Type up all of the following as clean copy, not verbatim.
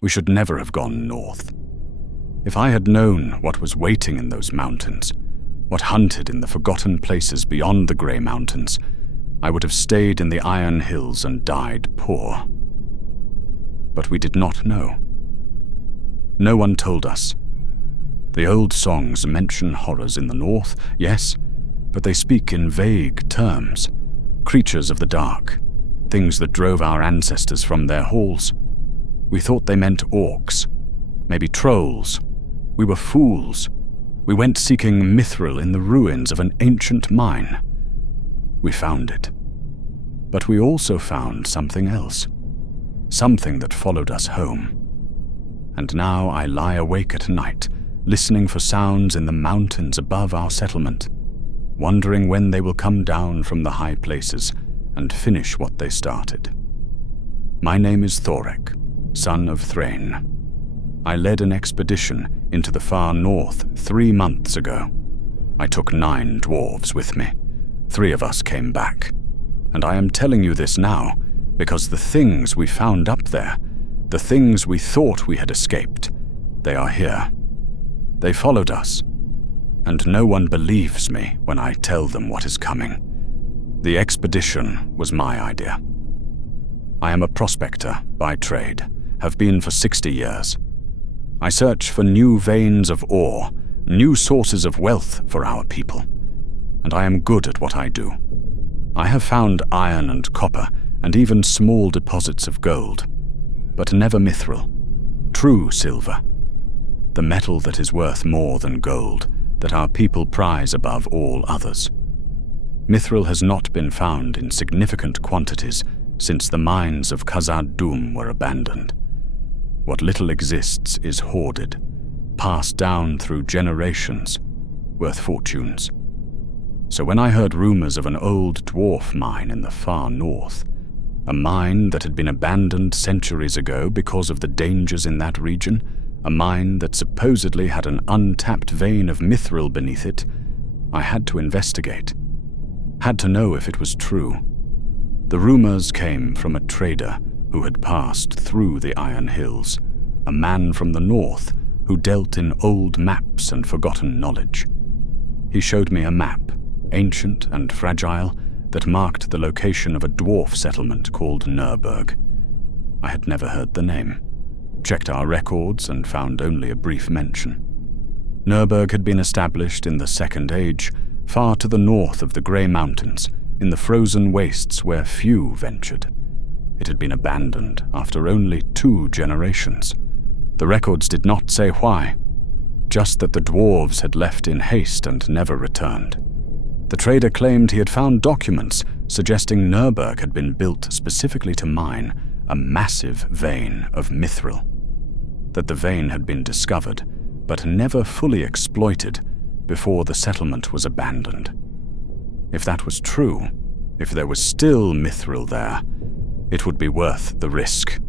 We should never have gone north. If I had known what was waiting in those mountains, what hunted in the forgotten places beyond the Grey Mountains, I would have stayed in the Iron Hills and died poor. But we did not know. No one told us. The old songs mention horrors in the north, yes, but they speak in vague terms. Creatures of the dark, things that drove our ancestors from their halls. We thought they meant orcs, maybe trolls. We were fools. We went seeking mithril in the ruins of an ancient mine. We found it. But we also found something else. Something that followed us home. And now I lie awake at night, listening for sounds in the mountains above our settlement, wondering when they will come down from the high places and finish what they started. My name is Nurburgg, son of Thráin. I led an expedition into the far north 3 months ago. I took 9 dwarves with me. 3 of us came back. And I am telling you this now because the things we found up there, the things we thought we had escaped, they are here. They followed us, and no one believes me when I tell them what is coming. The expedition was my idea. I am a prospector by trade, have been for 60 years. I search for new veins of ore, new sources of wealth for our people, and I am good at what I do. I have found iron and copper, and even small deposits of gold, but never mithril, true silver, the metal that is worth more than gold, that our people prize above all others. Mithril has not been found in significant quantities since the mines of Khazad-dûm were abandoned. What little exists is hoarded, passed down through generations, worth fortunes. So when I heard rumors of an old dwarf mine in the far north, a mine that had been abandoned centuries ago because of the dangers in that region, a mine that supposedly had an untapped vein of mithril beneath it, I had to investigate. Had to know if it was true. The rumors came from a trader who had passed through the Iron Hills, a man from the north who dealt in old maps and forgotten knowledge. He showed me a map, ancient and fragile, that marked the location of a dwarf settlement called Nurburgg. I had never heard the name. Checked our records and found only a brief mention. Nurburgg had been established in the Second Age, far to the north of the Grey Mountains, in the frozen wastes where few ventured. It had been abandoned after only 2 generations. The records did not say why, just that the dwarves had left in haste and never returned. The trader claimed he had found documents suggesting Nurburgg had been built specifically to mine a massive vein of mithril. That the vein had been discovered, but never fully exploited before the settlement was abandoned. If that was true, if there was still mithril there, it would be worth the risk.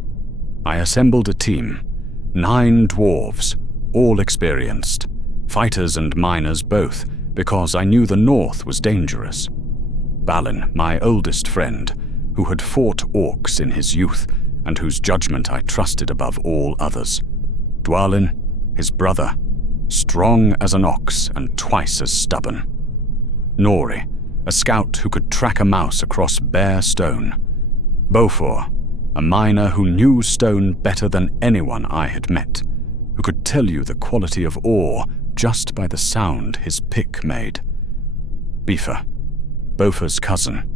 I assembled a team, 9 dwarves, all experienced, fighters and miners both, because I knew the north was dangerous. Balin, my oldest friend, who had fought orcs in his youth and whose judgment I trusted above all others. Dwalin, his brother, strong as an ox and twice as stubborn. Nori, a scout who could track a mouse across bare stone. Beaufort, a miner who knew stone better than anyone I had met, who could tell you the quality of ore just by the sound his pick made. Bifa, Beaufort's cousin,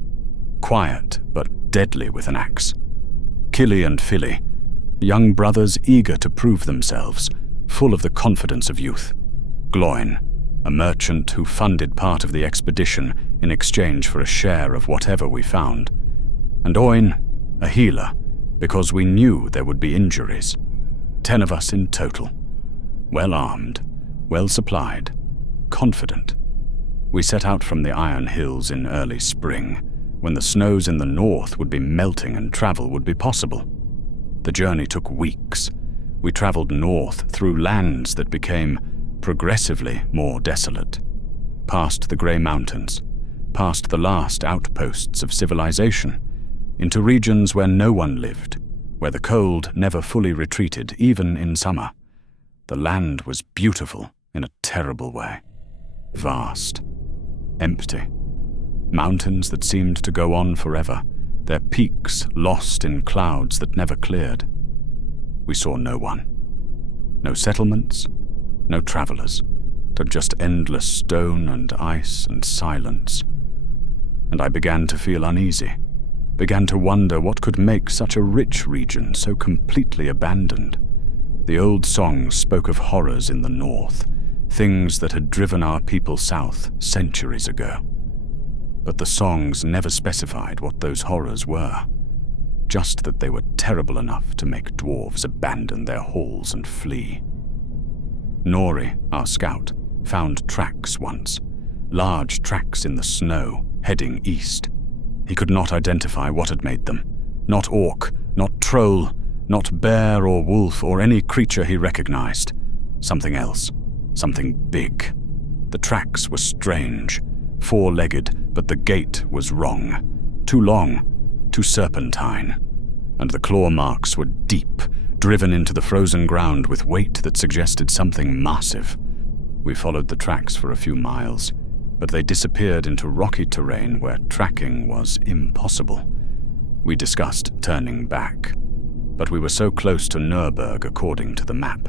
quiet but deadly with an axe. Killy and Philly, young brothers eager to prove themselves, full of the confidence of youth. Gloin, a merchant who funded part of the expedition in exchange for a share of whatever we found. And Oin, a healer, because we knew there would be injuries. 10 of us in total. Well armed, well supplied, confident. We set out from the Iron Hills in early spring, when the snows in the north would be melting and travel would be possible. The journey took weeks. We traveled north through lands that became progressively more desolate, past the Grey Mountains, past the last outposts of civilization, into regions where no one lived, where the cold never fully retreated, even in summer. The land was beautiful in a terrible way. Vast. Empty. Mountains that seemed to go on forever, their peaks lost in clouds that never cleared. We saw no one. No settlements, no travelers, but just endless stone and ice and silence. And I began to feel uneasy, began to wonder what could make such a rich region so completely abandoned. The old songs spoke of horrors in the north, things that had driven our people south centuries ago. But the songs never specified what those horrors were, just that they were terrible enough to make dwarves abandon their halls and flee. Nori, our scout, found tracks once, large tracks in the snow, heading east. He could not identify what had made them. Not orc, not troll, not bear or wolf or any creature he recognized. Something else, something big. The tracks were strange, four-legged, but the gait was wrong. Too long, too serpentine. And the claw marks were deep, driven into the frozen ground with weight that suggested something massive. We followed the tracks for a few miles, but they disappeared into rocky terrain where tracking was impossible. We discussed turning back, but we were so close to Nurburgg according to the map,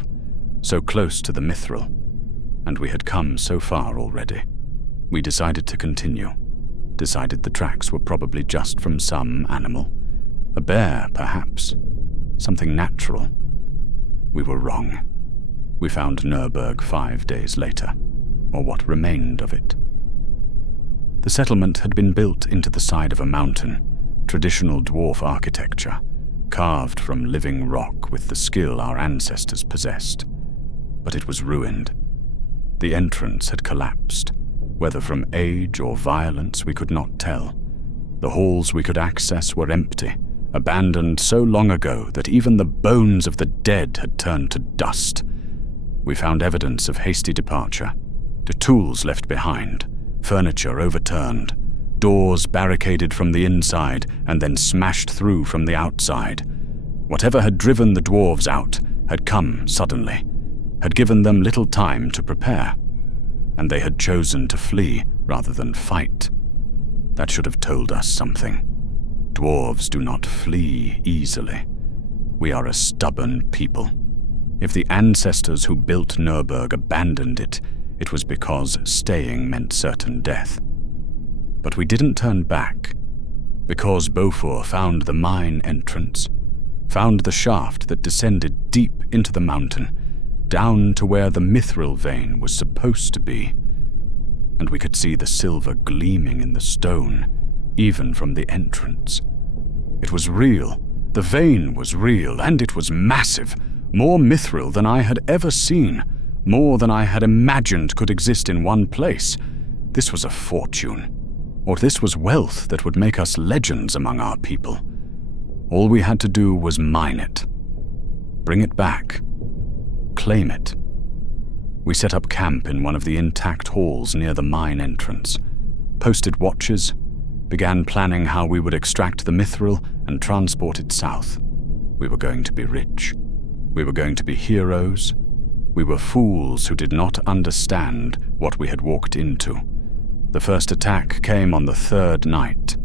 so close to the mithril, and we had come so far already. We decided to continue, decided the tracks were probably just from some animal, a bear perhaps, something natural. We were wrong. We found Nurburgg 5 days later, or what remained of it. The settlement had been built into the side of a mountain, traditional dwarf architecture, carved from living rock with the skill our ancestors possessed. But it was ruined. The entrance had collapsed, whether from age or violence we could not tell. The halls we could access were empty, abandoned so long ago that even the bones of the dead had turned to dust. We found evidence of hasty departure, the tools left behind, furniture overturned, doors barricaded from the inside and then smashed through from the outside. Whatever had driven the dwarves out had come suddenly, had given them little time to prepare, and they had chosen to flee rather than fight. That should have told us something. Dwarves do not flee easily. We are a stubborn people. If the ancestors who built Nurburgg abandoned it, it was because staying meant certain death. But we didn't turn back, because Beaufort found the mine entrance, found the shaft that descended deep into the mountain, down to where the mithril vein was supposed to be. And we could see the silver gleaming in the stone, even from the entrance. It was real. The vein was real, and it was massive. More mithril than I had ever seen, more than I had imagined could exist in one place. This was a fortune, or this was wealth that would make us legends among our people. All we had to do was mine it, bring it back, claim it. We set up camp in one of the intact halls near the mine entrance, posted watches, began planning how we would extract the mithril and transport it south. We were going to be rich. We were going to be heroes. We were fools who did not understand what we had walked into. The first attack came on the third night.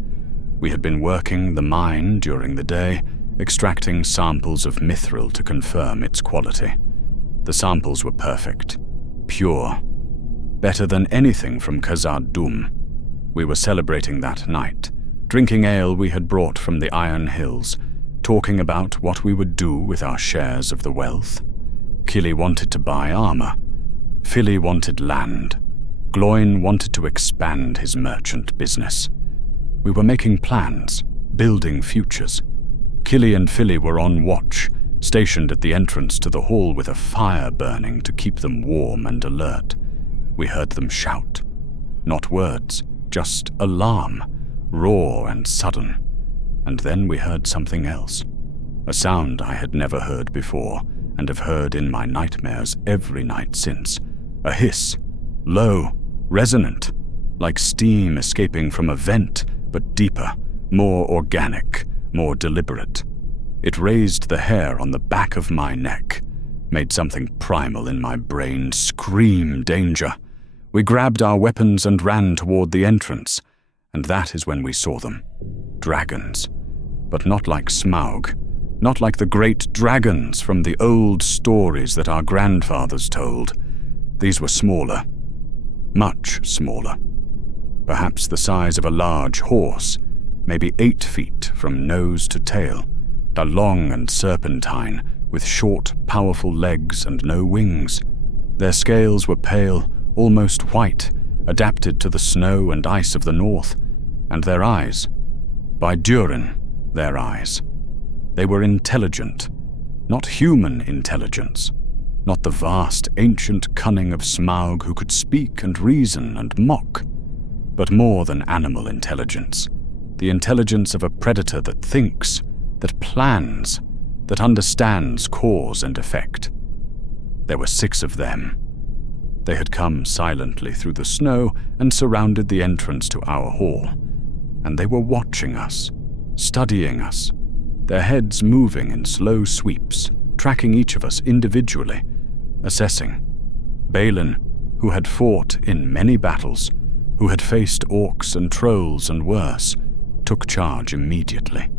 We had been working the mine during the day, extracting samples of mithril to confirm its quality. The samples were perfect, pure, better than anything from Khazad-dûm. We were celebrating that night, drinking ale we had brought from the Iron Hills, talking about what we would do with our shares of the wealth. Kili wanted to buy armor. Fili wanted land. Gloin wanted to expand his merchant business. We were making plans, building futures. Kili and Fili were on watch, stationed at the entrance to the hall with a fire burning to keep them warm and alert. We heard them shout. Not words, just alarm, raw and sudden. And then we heard something else. A sound I had never heard before, and have heard in my nightmares every night since. A hiss, low, resonant, like steam escaping from a vent, but deeper, more organic, more deliberate. It raised the hair on the back of my neck, made something primal in my brain scream danger. We grabbed our weapons and ran toward the entrance, and that is when we saw them. Dragons. But not like Smaug. Not like the great dragons from the old stories that our grandfathers told. These were smaller. Much smaller. Perhaps the size of a large horse, maybe 8 feet from nose to tail. A long and serpentine, with short, powerful legs and no wings. Their scales were pale, almost white, adapted to the snow and ice of the north, and their eyes. By Durin, their eyes. They were intelligent, not human intelligence, not the vast, ancient cunning of Smaug who could speak and reason and mock, but more than animal intelligence, the intelligence of a predator that thinks, that plans, that understands cause and effect. There were 6 of them. They had come silently through the snow and surrounded the entrance to our hall, and they were watching us, studying us, their heads moving in slow sweeps, tracking each of us individually, assessing. Balin, who had fought in many battles, who had faced orcs and trolls and worse, took charge immediately.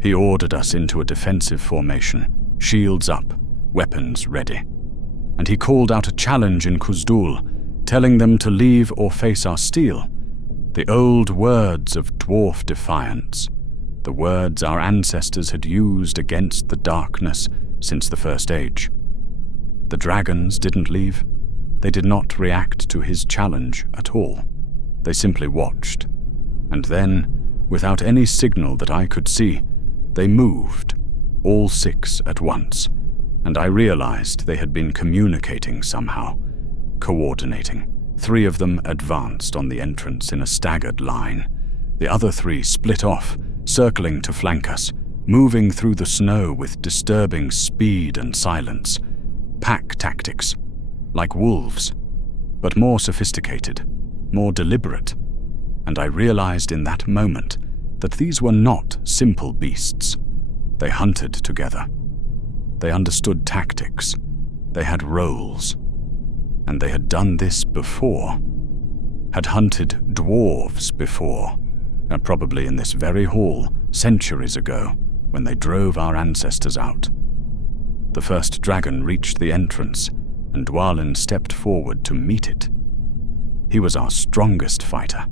He ordered us into a defensive formation, shields up, weapons ready. And he called out a challenge in Khuzdul, telling them to leave or face our steel. The old words of dwarf defiance, the words our ancestors had used against the darkness since the First Age. The dragons didn't leave. They did not react to his challenge at all. They simply watched. And then, without any signal that I could see, they moved, all 6 at once, and I realized they had been communicating somehow, coordinating. 3 of them advanced on the entrance in a staggered line. The other 3 split off, circling to flank us, moving through the snow with disturbing speed and silence. Pack tactics, like wolves, but more sophisticated, more deliberate. And I realized in that moment that these were not simple beasts. They hunted together. They understood tactics. They had roles. And they had done this before. Had hunted dwarves before, and probably in this very hall, centuries ago, when they drove our ancestors out. The first dragon reached the entrance, and Dwalin stepped forward to meet it. He was our strongest fighter,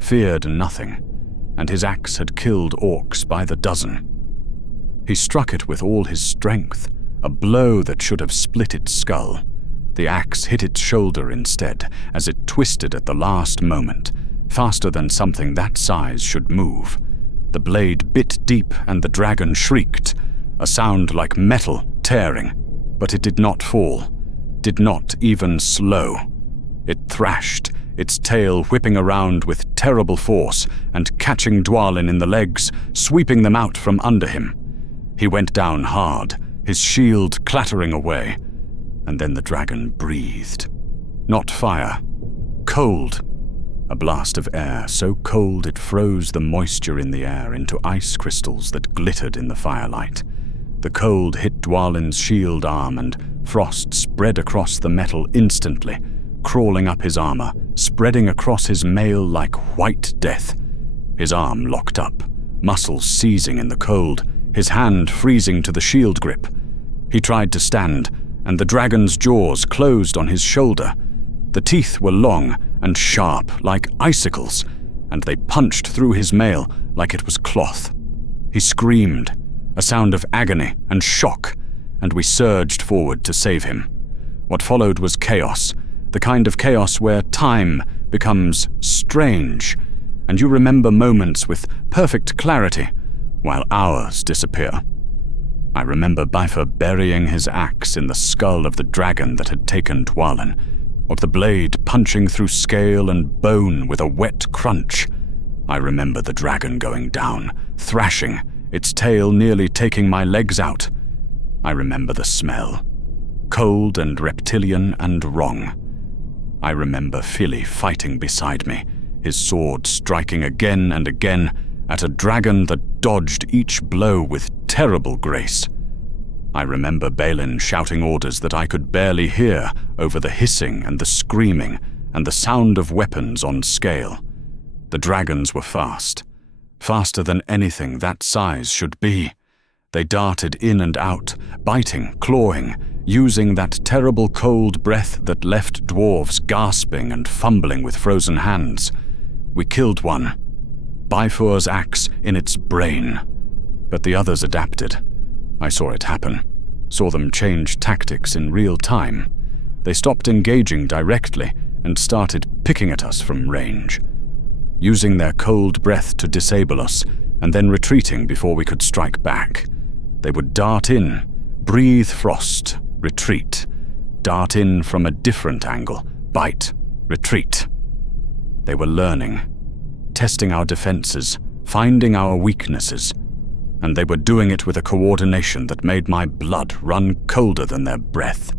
feared nothing, and his axe had killed orcs by the dozen. He struck it with all his strength, a blow that should have split its skull. The axe hit its shoulder instead, as it twisted at the last moment, faster than something that size should move. The blade bit deep and the dragon shrieked, a sound like metal tearing, but it did not fall, did not even slow. It thrashed, its tail whipping around with terrible force and catching Dwalin in the legs, sweeping them out from under him. He went down hard, his shield clattering away, and then the dragon breathed. Not fire, cold. A blast of air so cold it froze the moisture in the air into ice crystals that glittered in the firelight. The cold hit Dwalin's shield arm and frost spread across the metal instantly, crawling up his armor, spreading across his mail like white death. His arm locked up, muscles seizing in the cold, his hand freezing to the shield grip. He tried to stand, and the dragon's jaws closed on his shoulder. The teeth were long and sharp like icicles, and they punched through his mail like it was cloth. He screamed, a sound of agony and shock, and we surged forward to save him. What followed was chaos, the kind of chaos where time becomes strange, and you remember moments with perfect clarity, while hours disappear. I remember Bifur burying his axe in the skull of the dragon that had taken Dwalin, of the blade punching through scale and bone with a wet crunch. I remember the dragon going down, thrashing, its tail nearly taking my legs out. I remember the smell, cold and reptilian and wrong. I remember Philly fighting beside me, his sword striking again and again, at a dragon that dodged each blow with terrible grace. I remember Balin shouting orders that I could barely hear over the hissing and the screaming and the sound of weapons on scale. The dragons were fast, faster than anything that size should be. They darted in and out, biting, clawing, using that terrible cold breath that left dwarves gasping and fumbling with frozen hands. We killed one, Bifur's axe in its brain, but the others adapted. I saw it happen, saw them change tactics in real time. They stopped engaging directly and started picking at us from range, using their cold breath to disable us and then retreating before we could strike back. They would dart in, breathe frost, retreat, dart in from a different angle, bite, retreat. They were learning, testing our defenses, finding our weaknesses, and they were doing it with a coordination that made my blood run colder than their breath.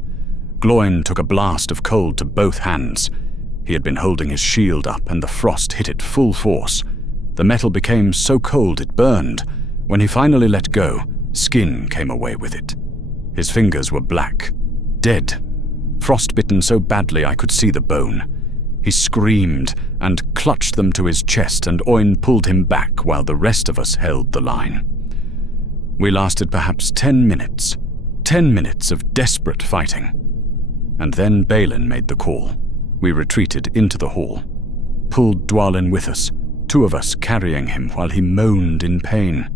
Gloin took a blast of cold to both hands. He had been holding his shield up, and the frost hit it full force. The metal became so cold it burned. When he finally let go, skin came away with it. His fingers were black, dead, frostbitten so badly I could see the bone. He screamed and clutched them to his chest, and Oin pulled him back while the rest of us held the line. We lasted perhaps 10 minutes. 10 minutes of desperate fighting. And then Balin made the call. We retreated into the hall, pulled Dwalin with us, 2 of us carrying him while he moaned in pain,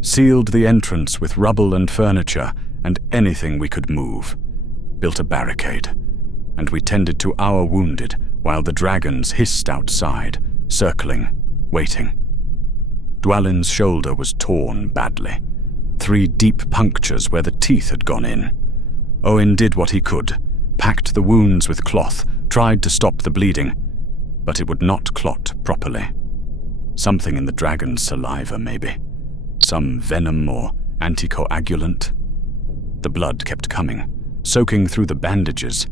sealed the entrance with rubble and furniture and anything we could move, built a barricade, and we tended to our wounded while the dragons hissed outside, circling, waiting. Dwalin's shoulder was torn badly, 3 deep punctures where the teeth had gone in. Owen did what he could, packed the wounds with cloth, tried to stop the bleeding, but it would not clot properly. Something in the dragon's saliva, maybe. Some venom or anticoagulant. The blood kept coming, soaking through the bandages,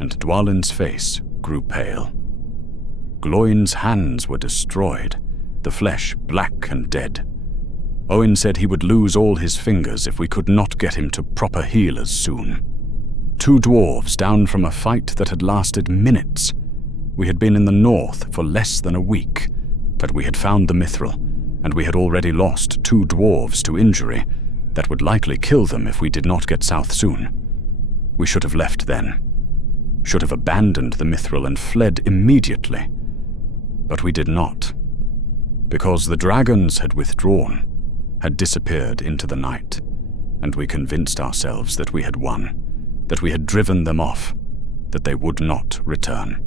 and Dwalin's face grew pale. Gloin's hands were destroyed, the flesh black and dead. Owen said he would lose all his fingers if we could not get him to proper healers soon. 2 dwarves down from a fight that had lasted minutes. We had been in the north for less than a week, but we had found the mithril, and we had already lost 2 dwarves to injury that would likely kill them if we did not get south soon. We should have left then. Should have abandoned the mithril and fled immediately. But we did not, because the dragons had withdrawn, had disappeared into the night, and we convinced ourselves that we had won, that we had driven them off, that they would not return.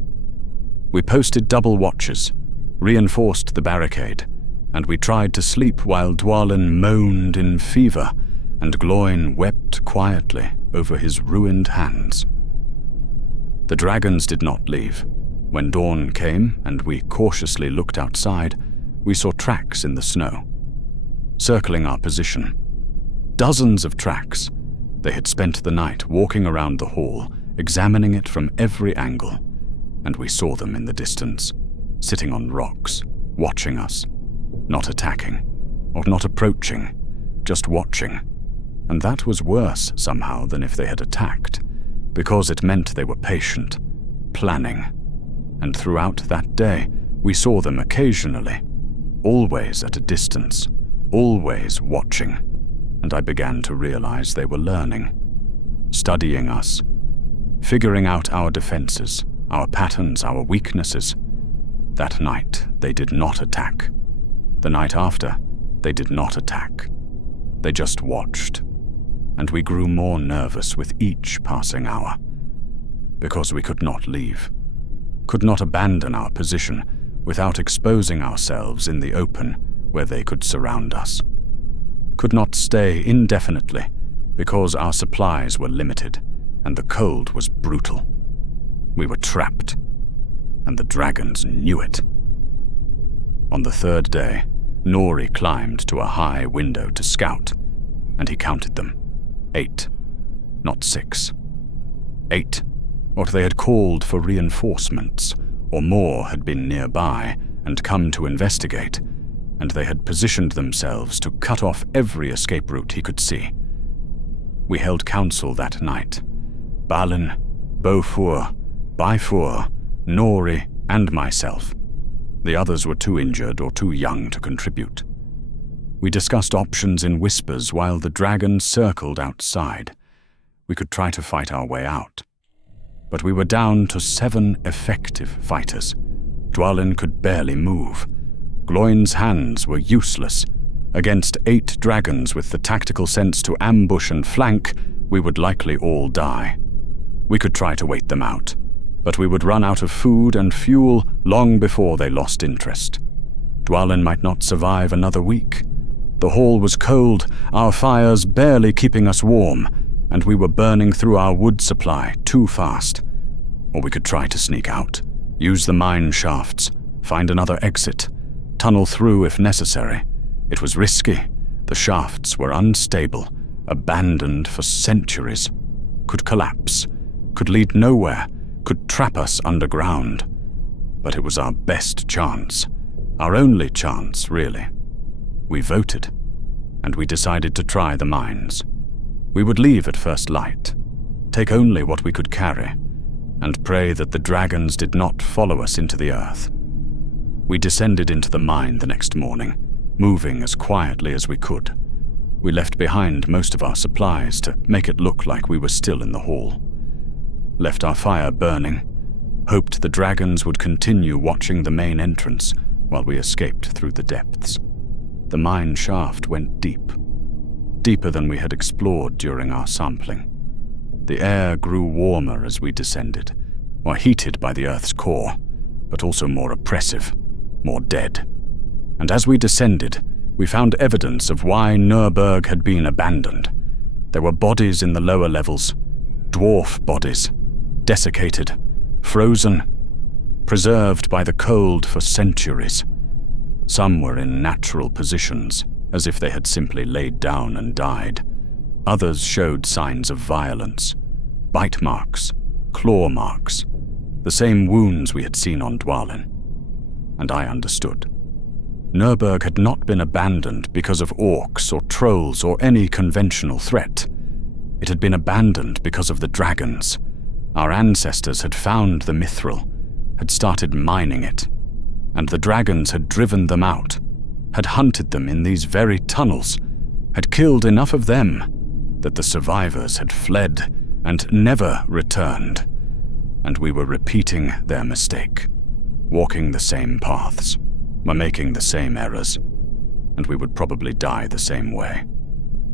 We posted double watches, reinforced the barricade, and we tried to sleep while Dwalin moaned in fever and Gloin wept quietly over his ruined hands. The dragons did not leave. When dawn came and we cautiously looked outside, we saw tracks in the snow, circling our position. Dozens of tracks. They had spent the night walking around the hall, examining it from every angle, and we saw them in the distance, sitting on rocks, watching us, not attacking, or not approaching, just watching. And that was worse somehow than if they had attacked, because it meant they were patient, planning. And throughout that day, we saw them occasionally, always at a distance, always watching, and I began to realize they were learning, studying us, figuring out our defenses, our patterns, our weaknesses. That night, they did not attack. The night after, they did not attack. They just watched, and we grew more nervous with each passing hour, because we could not leave, could not abandon our position without exposing ourselves in the open where they could surround us, could not stay indefinitely because our supplies were limited and the cold was brutal. We were trapped, and the dragons knew it. On the 3rd day, Nori climbed to a high window to scout, and he counted them. 8, not 6. 8, or they had called for reinforcements, or more had been nearby and come to investigate. and they had positioned themselves to cut off every escape route he could see. We held council that night. Balin, Beaufour, Byfour, Nori, and myself. The others were too injured or too young to contribute. We discussed options in whispers while the dragon circled outside. We could try to fight our way out. But we were down to 7 effective fighters. Dwalin could barely move. Gloin's hands were useless. Against 8 dragons with the tactical sense to ambush and flank, we would likely all die. We could try to wait them out, but we would run out of food and fuel long before they lost interest. Dwalin might not survive another week. The hall was cold, our fires barely keeping us warm, and we were burning through our wood supply too fast. Or we could try to sneak out, use the mine shafts, find another exit, tunnel through if necessary. It was risky. The shafts were unstable, abandoned for centuries, could collapse, could lead nowhere, could trap us underground. But it was our best chance, our only chance, really. We voted, and we decided to try the mines. We would leave at first light, take only what we could carry, and pray that the dragons did not follow us into the earth. We descended into the mine the next morning, moving as quietly as we could. We left behind most of our supplies to make it look like we were still in the hall. Left our fire burning, hoped the dragons would continue watching the main entrance while we escaped through the depths. The mine shaft went deep, deeper than we had explored during our sampling. The air grew warmer as we descended, or heated by the Earth's core, but also more oppressive, more dead. And as we descended, we found evidence of why Nurburgg had been abandoned. There were bodies in the lower levels, dwarf bodies, desiccated, frozen, preserved by the cold for centuries. Some were in natural positions, as if they had simply laid down and died. Others showed signs of violence, bite marks, claw marks, the same wounds we had seen on Dwalin. And I understood. Nurburgg had not been abandoned because of orcs or trolls or any conventional threat. It had been abandoned because of the dragons. Our ancestors had found the mithril, had started mining it, and the dragons had driven them out, had hunted them in these very tunnels, had killed enough of them that the survivors had fled and never returned, and we were repeating their mistake, walking the same paths, making the same errors, and we would probably die the same way.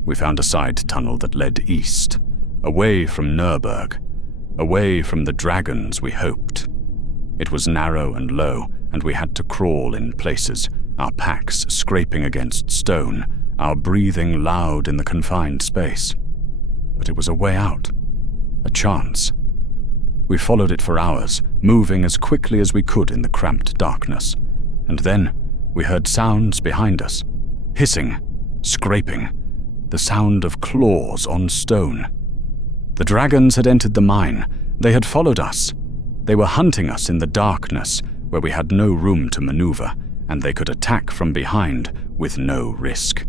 We found a side tunnel that led east, away from Nurburgg, away from the dragons we hoped. It was narrow and low, and we had to crawl in places, our packs scraping against stone, our breathing loud in the confined space. But it was a way out, a chance. We followed it for hours, moving as quickly as we could in the cramped darkness. And then we heard sounds behind us, hissing, scraping, the sound of claws on stone. The dragons had entered the mine. They had followed us. They were hunting us in the darkness, where we had no room to maneuver, and they could attack from behind with no risk.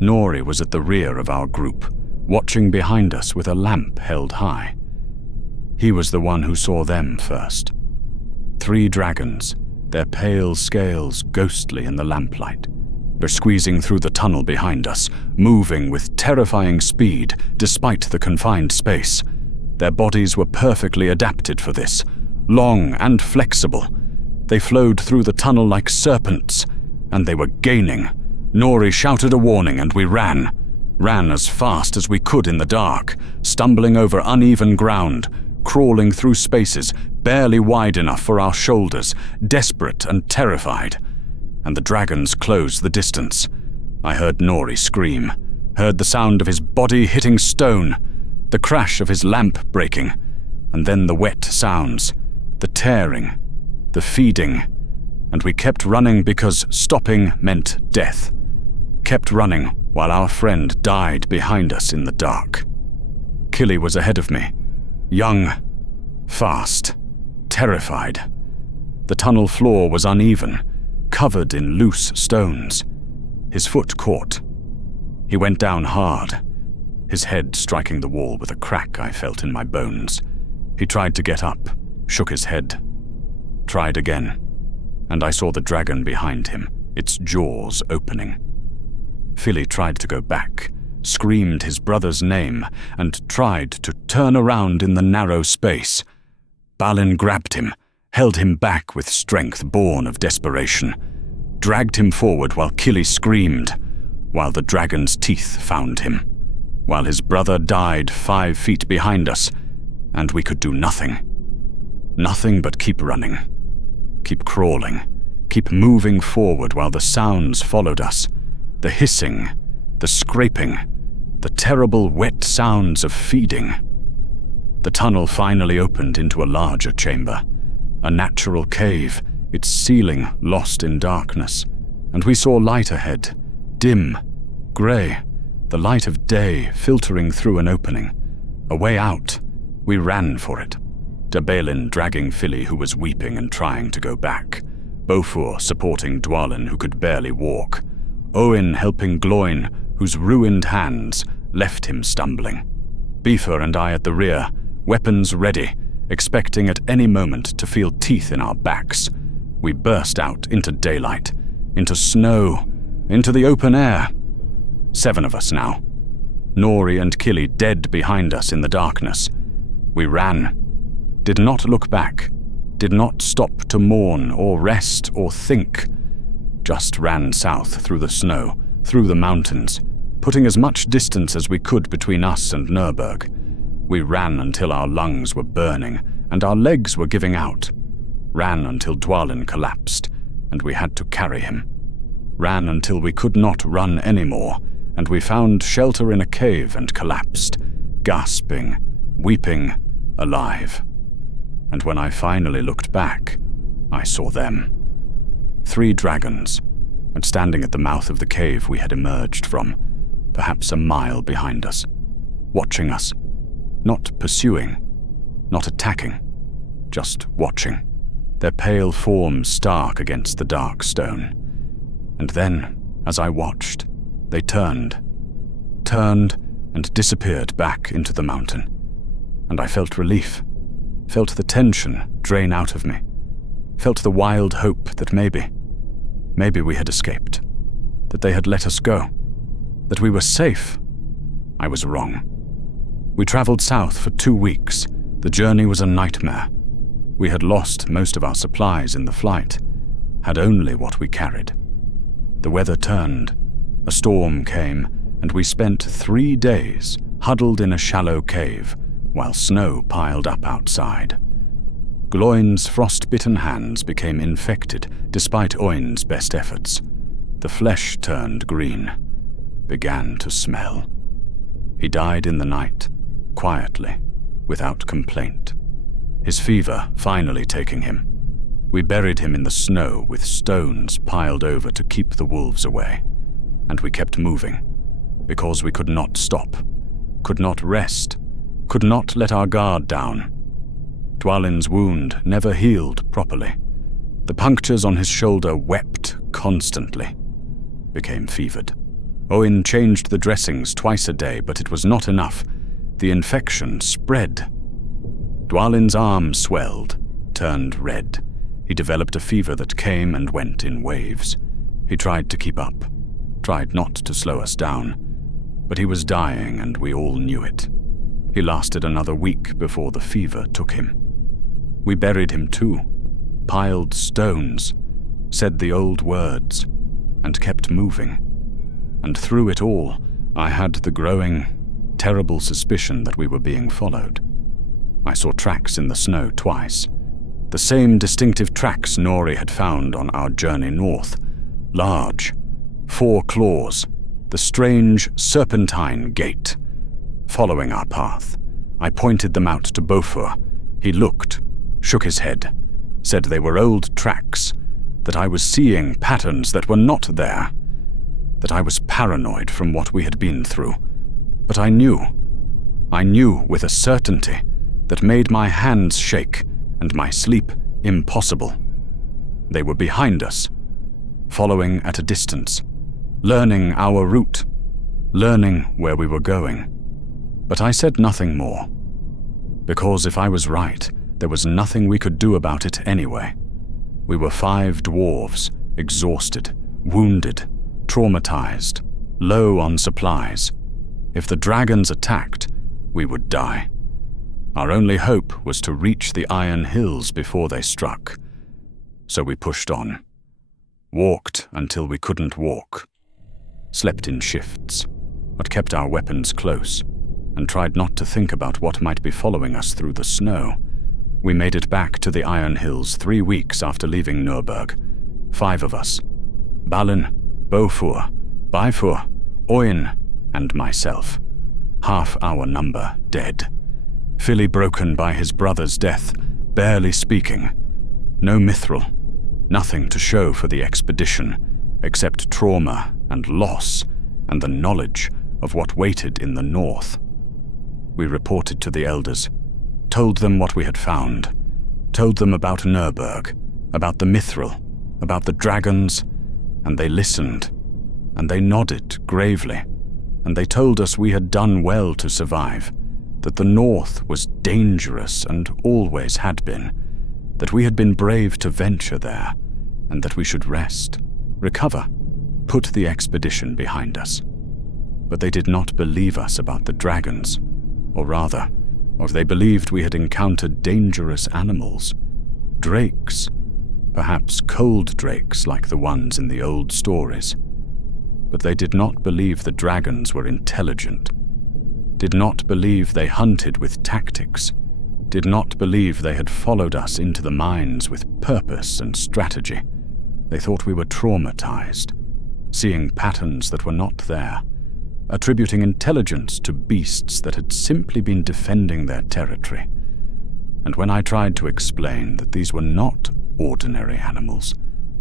Nori was at the rear of our group, watching behind us with a lamp held high. He was the one who saw them first. 3 dragons, their pale scales ghostly in the lamplight. They're squeezing through the tunnel behind us, moving with terrifying speed despite the confined space. Their bodies were perfectly adapted for this, long and flexible. They flowed through the tunnel like serpents, and they were gaining. Nori shouted a warning and we ran as fast as we could in the dark, stumbling over uneven ground, crawling through spaces barely wide enough for our shoulders, desperate and terrified. And the dragons closed the distance. I heard Nori scream, heard the sound of his body hitting stone, the crash of his lamp breaking, and then the wet sounds, the tearing, the feeding, and we kept running because stopping meant death. Kept running while our friend died behind us in the dark. Killy was ahead of me, young, fast, terrified. The tunnel floor was uneven. covered in loose stones. His foot caught. He went down hard, his head striking the wall with a crack I felt in my bones. He tried to get up, shook his head, tried again, and I saw the dragon behind him, its jaws opening. Philly tried to go back, screamed his brother's name, and tried to turn around in the narrow space. Balin grabbed him, held him back with strength born of desperation, dragged him forward while Killy screamed, while the dragon's teeth found him, while his brother died 5 feet behind us, and we could do nothing. Nothing but keep running, keep crawling, keep moving forward while the sounds followed us, the hissing, the scraping, the terrible wet sounds of feeding. The tunnel finally opened into a larger chamber, a natural cave, its ceiling lost in darkness, and we saw light ahead, dim, grey, the light of day filtering through an opening. A way out. We ran for it. Balin dragging Philly, who was weeping and trying to go back. Bofur supporting Dwalin, who could barely walk. Owen helping Gloin, whose ruined hands left him stumbling. Beaver and I at the rear, weapons ready, expecting at any moment to feel teeth in our backs. We burst out into daylight, into snow, into the open air. 7 of us now. Nori and Killy dead behind us in the darkness. We ran, did not look back, did not stop to mourn or rest or think, just ran south through the snow, through the mountains, putting as much distance as we could between us and Nurburgg. We ran until our lungs were burning and our legs were giving out. Ran until Dwalin collapsed, and we had to carry him. Ran until we could not run anymore, and we found shelter in a cave and collapsed, gasping, weeping, alive. And when I finally looked back, I saw them. 3 dragons, and standing at the mouth of the cave we had emerged from, perhaps a mile behind us, watching us, not pursuing, not attacking, just watching, their pale forms stark against the dark stone. And then, as I watched, they turned and disappeared back into the mountain. And I felt relief, felt the tension drain out of me, felt the wild hope that maybe we had escaped, that they had let us go, that we were safe. I was wrong. We traveled south for 2 weeks. The journey was a nightmare. We had lost most of our supplies in the flight, had only what we carried. The weather turned, a storm came, and we spent 3 days huddled in a shallow cave while snow piled up outside. Gloin's frost-bitten hands became infected despite Oin's best efforts. The flesh turned green, began to smell. He died in the night, quietly, without complaint. His fever finally taking him. We buried him in the snow with stones piled over to keep the wolves away. And we kept moving, because we could not stop, could not rest, could not let our guard down. Dwalin's wound never healed properly. The punctures on his shoulder wept constantly, became fevered. Owen changed the dressings twice a day, but it was not enough. The infection spread. Dwalin's arm swelled, turned red. He developed a fever that came and went in waves. He tried to keep up, tried not to slow us down, but he was dying and we all knew it. He lasted another week before the fever took him. We buried him too, piled stones, said the old words, and kept moving. And through it all, I had the growing, terrible suspicion that we were being followed. I saw tracks in the snow twice. The same distinctive tracks Nori had found on our journey north. Large, 4 claws, the strange serpentine gait. Following our path, I pointed them out to Bofur. He looked, shook his head, said they were old tracks, that I was seeing patterns that were not there, that I was paranoid from what we had been through. But I knew with a certainty that made my hands shake and my sleep impossible. They were behind us, following at a distance, learning our route, learning where we were going. But I said nothing more, because if I was right, there was nothing we could do about it anyway. We were 5 dwarves, exhausted, wounded, traumatized, low on supplies. If the dragons attacked, we would die. Our only hope was to reach the Iron Hills before they struck. So we pushed on. Walked until we couldn't walk. Slept in shifts, but kept our weapons close, and tried not to think about what might be following us through the snow. We made it back to the Iron Hills 3 weeks after leaving Nurburgg. 5 of us. Balin, Bofur, Bifur, Oin, and myself. Half our number dead. Philly broken by his brother's death, barely speaking. No mithril. Nothing to show for the expedition, except trauma and loss and the knowledge of what waited in the north. We reported to the elders, told them what we had found, told them about Nurburgg, about the mithril, about the dragons, and they listened, and they nodded gravely, and they told us we had done well to survive, that the north was dangerous and always had been, that we had been brave to venture there, and that we should rest, recover, put the expedition behind us. But they did not believe us about the dragons, or rather, they believed we had encountered dangerous animals, drakes, perhaps cold drakes like the ones in the old stories. But they did not believe the dragons were intelligent, did not believe they hunted with tactics, did not believe they had followed us into the mines with purpose and strategy. They thought we were traumatized, seeing patterns that were not there, attributing intelligence to beasts that had simply been defending their territory. And when I tried to explain that these were not ordinary animals,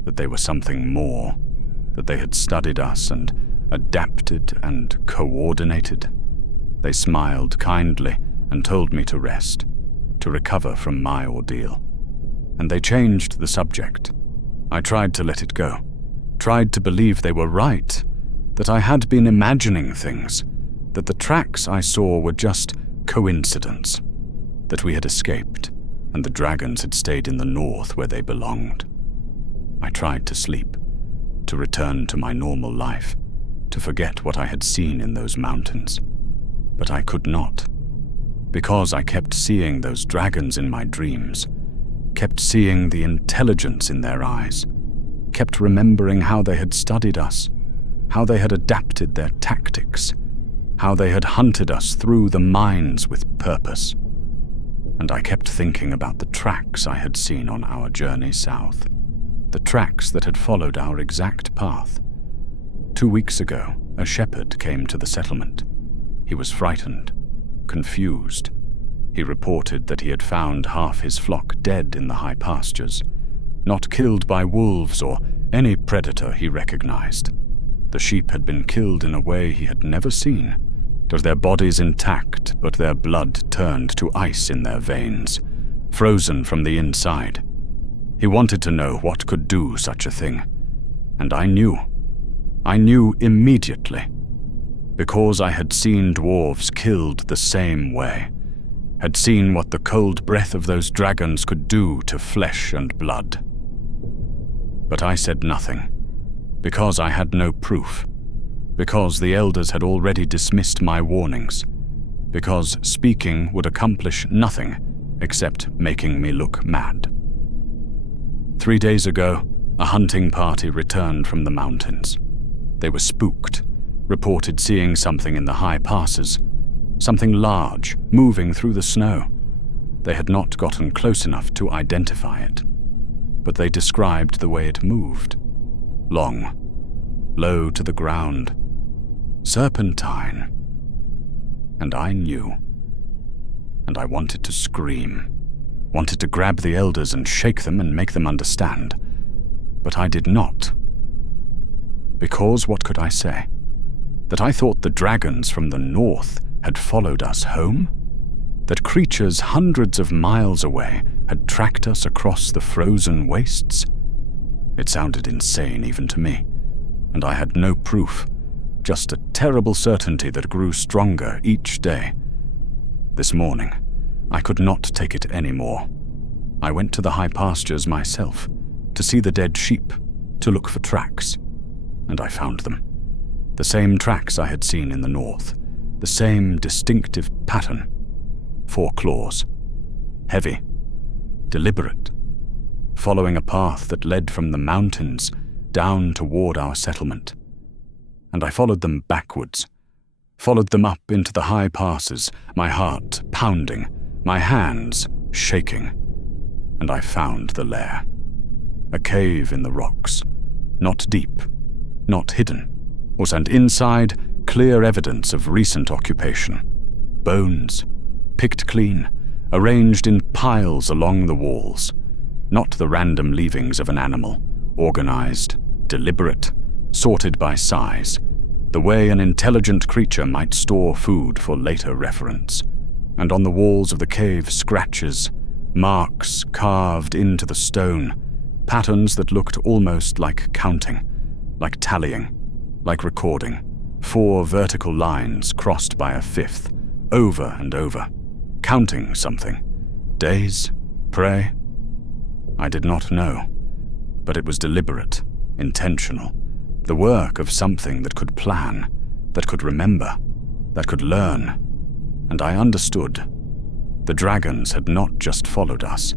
that they were something more, that they had studied us and adapted and coordinated, they smiled kindly and told me to rest, to recover from my ordeal. And they changed the subject. I tried to let it go, tried to believe they were right, that I had been imagining things, that the tracks I saw were just coincidence, that we had escaped, and the dragons had stayed in the north where they belonged. I tried to sleep, to return to my normal life, to forget what I had seen in those mountains. But I could not, because I kept seeing those dragons in my dreams, kept seeing the intelligence in their eyes, kept remembering how they had studied us, how they had adapted their tactics, how they had hunted us through the mines with purpose. And I kept thinking about the tracks I had seen on our journey south, the tracks that had followed our exact path. 2 weeks ago, a shepherd came to the settlement. He was frightened, confused. He reported that he had found half his flock dead in the high pastures, not killed by wolves or any predator he recognized. The sheep had been killed in a way he had never seen, with their bodies intact but their blood turned to ice in their veins, frozen from the inside. He wanted to know what could do such a thing, and I knew. I knew immediately, because I had seen dwarves killed the same way, had seen what the cold breath of those dragons could do to flesh and blood. But I said nothing, because I had no proof, because the elders had already dismissed my warnings, because speaking would accomplish nothing except making me look mad. 3 days ago, a hunting party returned from the mountains. They were spooked, reported seeing something in the high passes, something large moving through the snow. They had not gotten close enough to identify it, but they described the way it moved. Long, low to the ground, serpentine. And I knew. And I wanted to scream, wanted to grab the elders and shake them and make them understand. But I did not. Because what could I say? That I thought the dragons from the north had followed us home? That creatures hundreds of miles away had tracked us across the frozen wastes? It sounded insane even to me, and I had no proof, just a terrible certainty that grew stronger each day. This morning, I could not take it any more. I went to the high pastures myself, to see the dead sheep, to look for tracks, and I found them. The same tracks I had seen in the north, the same distinctive pattern. 4 claws. Heavy. Deliberate. Following a path that led from the mountains down toward our settlement. And I followed them backwards. Followed them up into the high passes, my heart pounding, my hands shaking. And I found the lair. A cave in the rocks. Not deep. Not hidden. And inside, clear evidence of recent occupation. Bones. Picked clean. Arranged in piles along the walls. Not the random leavings of an animal. Organized. Deliberate. Sorted by size. The way an intelligent creature might store food for later reference. And on the walls of the cave, scratches. Marks carved into the stone. Patterns that looked almost like counting. Like tallying. Like recording. 4 vertical lines crossed by a 5th. Over and over. Counting something. Days? Prey? I did not know. But it was deliberate. Intentional. The work of something that could plan. That could remember. That could learn. And I understood. The dragons had not just followed us.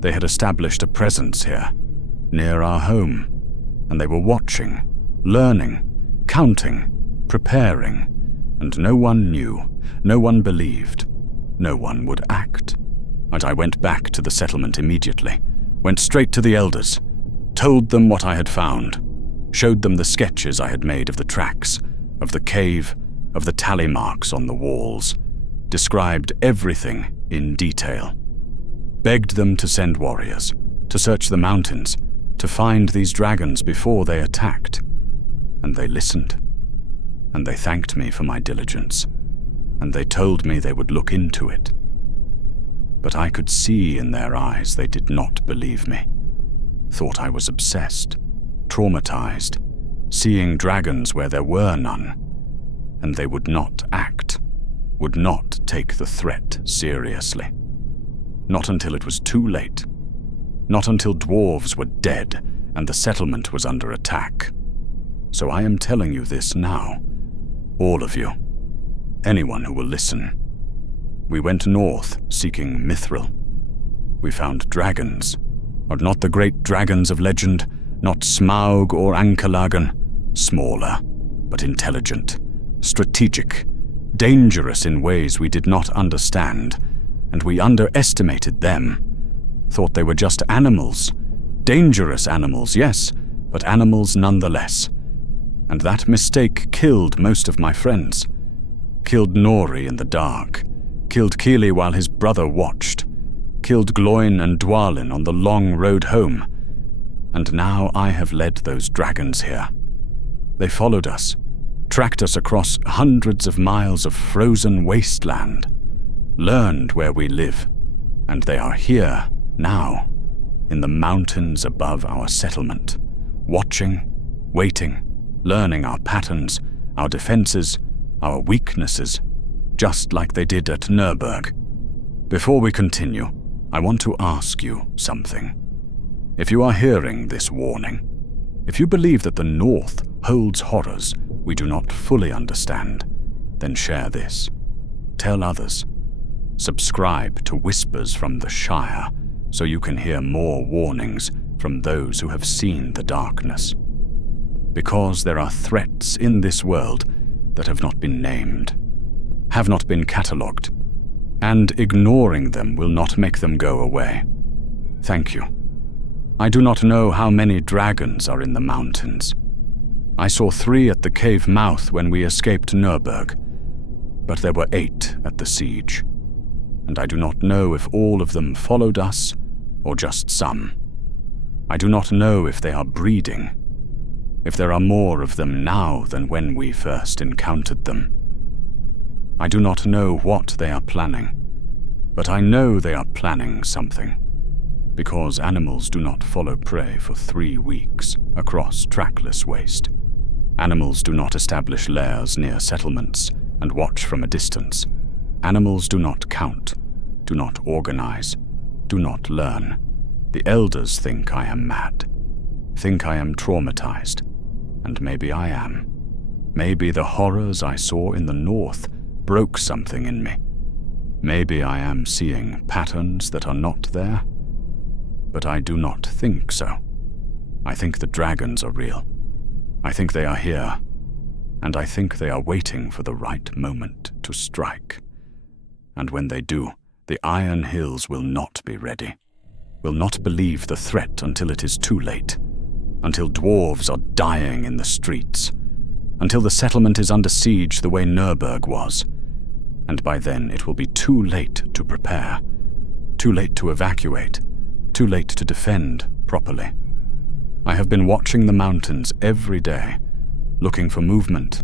They had established a presence here. Near our home. And they were watching. Learning. Counting. Preparing. And no one knew. No one believed. No one would act. And I went back to the settlement immediately. Went straight to the elders. Told them what I had found. Showed them the sketches I had made of the tracks, of the cave, of the tally marks on the walls. Described everything in detail. Begged them to send warriors, to search the mountains, to find these dragons before they attacked. And they listened. And they thanked me for my diligence. And they told me they would look into it. But I could see in their eyes they did not believe me. Thought I was obsessed, traumatized, seeing dragons where there were none. And they would not act, would not take the threat seriously. Not until it was too late. Not until dwarves were dead and the settlement was under attack. So I am telling you this now. All of you. Anyone who will listen. We went north seeking mithril. We found dragons. But not the great dragons of legend, not Smaug or Ankalagan. Smaller, but intelligent, strategic, dangerous in ways we did not understand, and we underestimated them. Thought they were just animals. Dangerous animals, yes, but animals nonetheless. And that mistake killed most of my friends. Killed Nori in the dark. Killed Keely while his brother watched. Killed Gloin and Dwalin on the long road home. And now I have led those dragons here. They followed us, tracked us across hundreds of miles of frozen wasteland, learned where we live, and they are here now, in the mountains above our settlement, watching, waiting, learning our patterns, our defenses, our weaknesses, just like they did at Nurburgg. Before we continue, I want to ask you something. If you are hearing this warning, if you believe that the North holds horrors we do not fully understand, then share this. Tell others. Subscribe to Whispers from the Shire so you can hear more warnings from those who have seen the darkness. Because there are threats in this world that have not been named, have not been catalogued, and ignoring them will not make them go away. Thank you. I do not know how many dragons are in the mountains. I saw 3 at the cave mouth when we escaped Nurburgg, but there were 8 at the siege, and I do not know if all of them followed us or just some. I do not know if they are breeding, if there are more of them now than when we first encountered them. I do not know what they are planning, but I know they are planning something. because animals do not follow prey for 3 weeks across trackless waste. Animals do not establish lairs near settlements and watch from a distance. Animals do not count, do not organize, do not learn. The elders think I am mad, think I am traumatized, and maybe I am. Maybe the horrors I saw in the north broke something in me. Maybe I am seeing patterns that are not there. But I do not think so. I think the dragons are real. I think they are here, and I think they are waiting for the right moment to strike. And when they do, the Iron Hills will not be ready, will not believe the threat until it is too late, until dwarves are dying in the streets, until the settlement is under siege the way Nurburgg was. And by then it will be too late to prepare, too late to evacuate, too late to defend properly. I have been watching the mountains every day, looking for movement,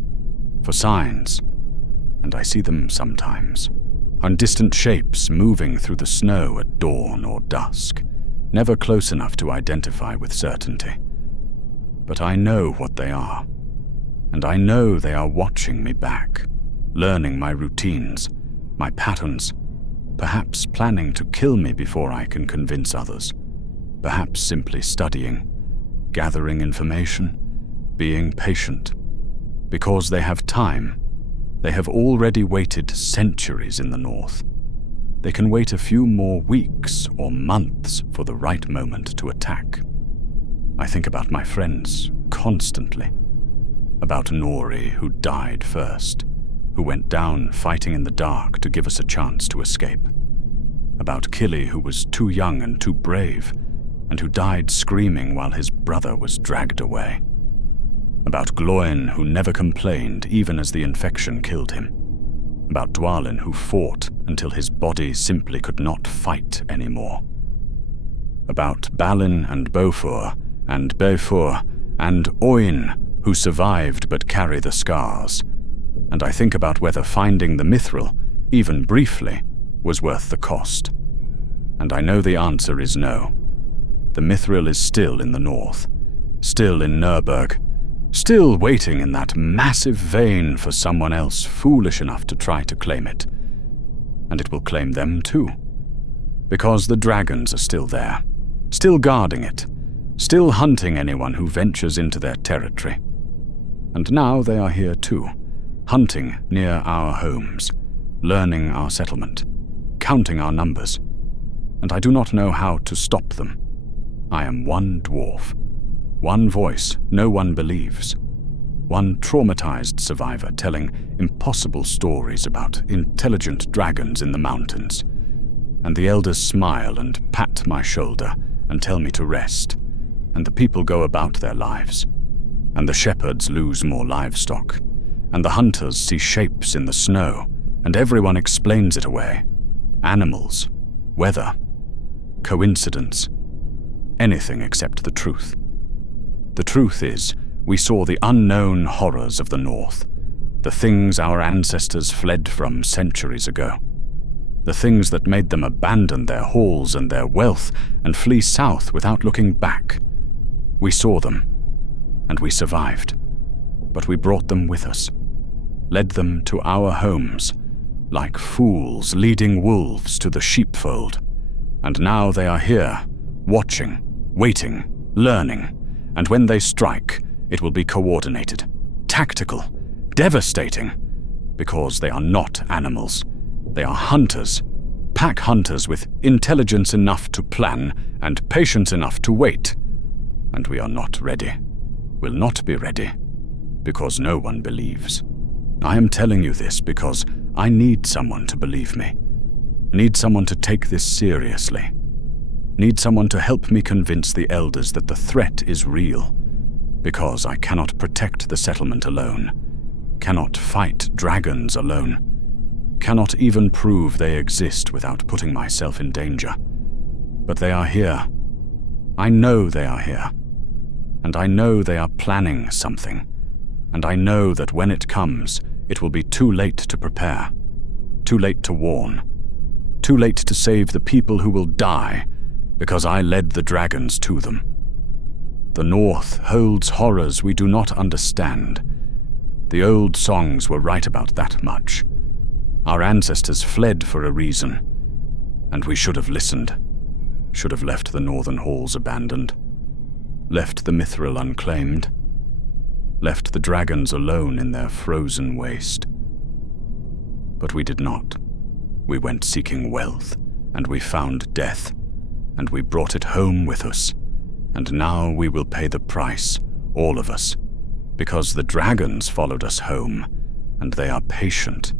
for signs, and I see them sometimes, on distant shapes moving through the snow at dawn or dusk, never close enough to identify with certainty. But I know what they are, and I know they are watching me back, learning my routines, my patterns, perhaps planning to kill me before I can convince others, perhaps simply studying, gathering information, being patient. Because they have time, they have already waited centuries in the north. They can wait a few more weeks or months for the right moment to attack. I think about my friends constantly, about Nori, who died first, who went down fighting in the dark to give us a chance to escape, about Killy, who was too young and too brave, and who died screaming while his brother was dragged away, about Gloin, who never complained even as the infection killed him, about Dwalin, who fought until his body simply could not fight anymore, about Balin and Bofur and Befur and Oin, who survived but carry the scars. And I think about whether finding the mithril, even briefly, was worth the cost. And I know the answer is no. The mithril is still in the north, still in Nurburgg, still waiting in that massive vein for someone else foolish enough to try to claim it. And it will claim them too. Because the dragons are still there, still guarding it, still hunting anyone who ventures into their territory. And now they are here too, hunting near our homes, learning our settlement, counting our numbers. And I do not know how to stop them. I am one dwarf, one voice no one believes, one traumatized survivor telling impossible stories about intelligent dragons in the mountains. And the elders smile and pat my shoulder and tell me to rest, and the people go about their lives, and the shepherds lose more livestock, and the hunters see shapes in the snow, and everyone explains it away. Animals, weather, coincidence, anything except the truth. The truth is, we saw the unknown horrors of the north, the things our ancestors fled from centuries ago, the things that made them abandon their halls and their wealth and flee south without looking back. We saw them, and we survived, but we brought them with us, led them to our homes, like fools leading wolves to the sheepfold. And now they are here, watching, waiting, learning, and when they strike, it will be coordinated, tactical, devastating, because they are not animals. They are hunters, pack hunters with intelligence enough to plan and patience enough to wait. And we are not ready, will not be ready, because no one believes. I am telling you this because I need someone to believe me, need someone to take this seriously, need someone to help me convince the elders that the threat is real, because I cannot protect the settlement alone, cannot fight dragons alone, cannot even prove they exist without putting myself in danger. But they are here. I know they are here. And I know they are planning something. And I know that when it comes, it will be too late to prepare, too late to warn, too late to save the people who will die, because I led the dragons to them. The North holds horrors we do not understand. The old songs were right about that much. Our ancestors fled for a reason, and we should have listened. Should have left the northern halls abandoned. Left the mithril unclaimed. Left the dragons alone in their frozen waste. But we did not. We went seeking wealth, and we found death, and we brought it home with us. And now we will pay the price, all of us, because the dragons followed us home, and they are patient,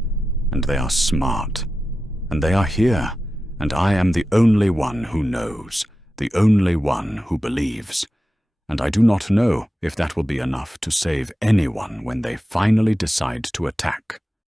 and they are smart, and they are here, and I am the only one who knows, the only one who believes. And I do not know if that will be enough to save anyone when they finally decide to attack.